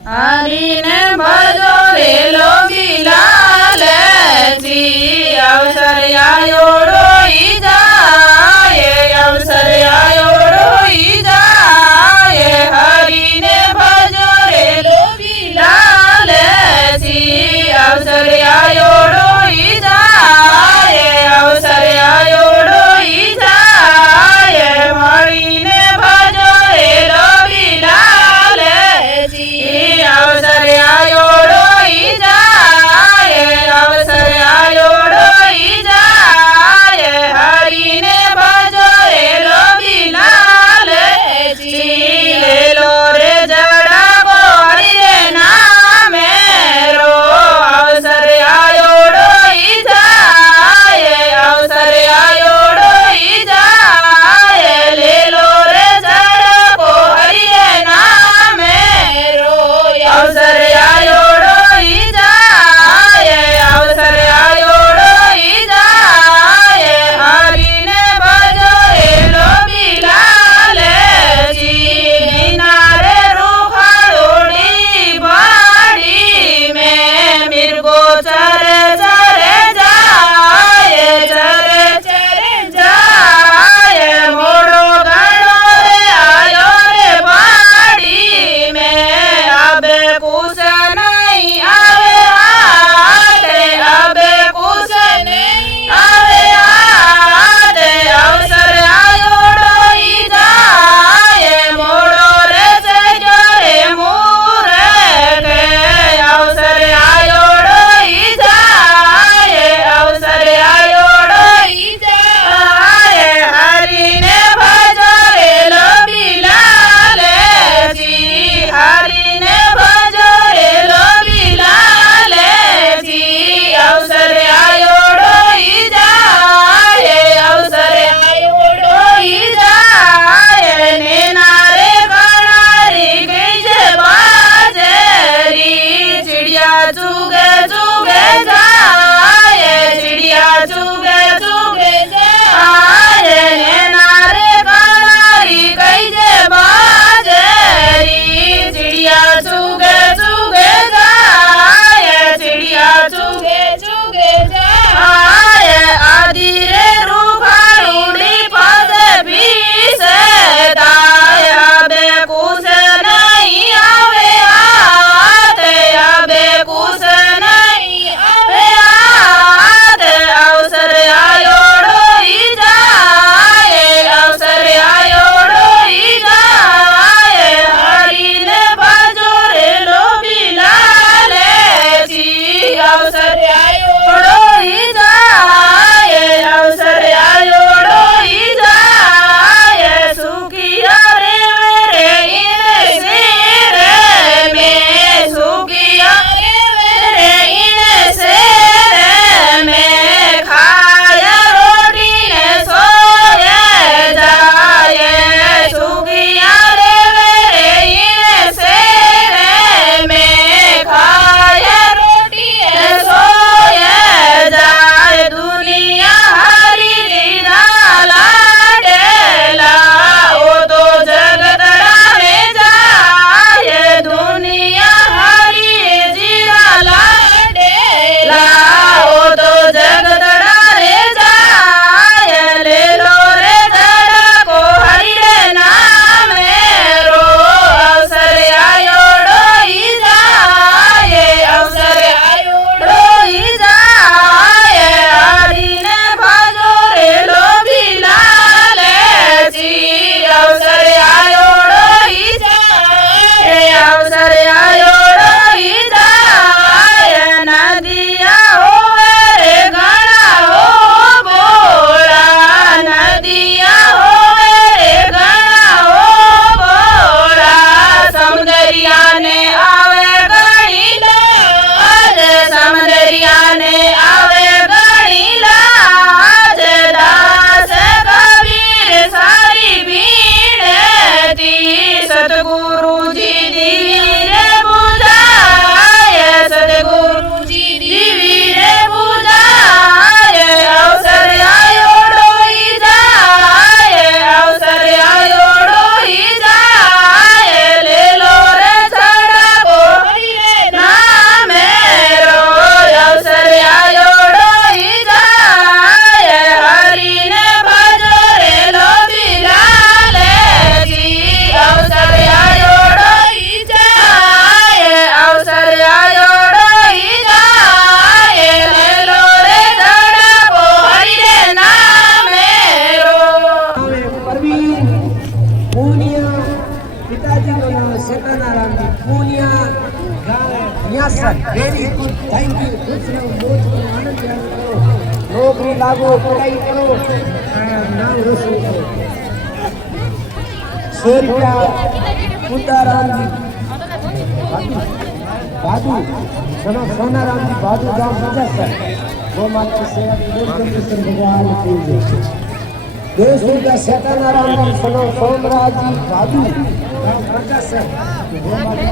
હરીને ભજો રે લોગીલાલ જી અવસર આયો રોઈ જાય અવસર આયો રોઈ જાય હરીને ભજો રે લોગીલાલ જી અવસર આયો રોઈ જાય અવસર આયો રોઈ જાય મળીને ભજો રે લોગીલાલ જી અવસર આયો રોઈ જાય Yes, sir. Very good. Thank you. खुश रहो, मौज करो, आनंद करो, नौकरी लागो, पढ़ाई करो, नाम रोशन करो। 100 रुपया कुंदाराम जी बादू सोनाराम जी बादू गांव 50 सर वो माता सेवा कृष्ण भगवान की जय। 200 रुपया सत्यनारायण सोमराज जी बादू गांव 50 सर वो माता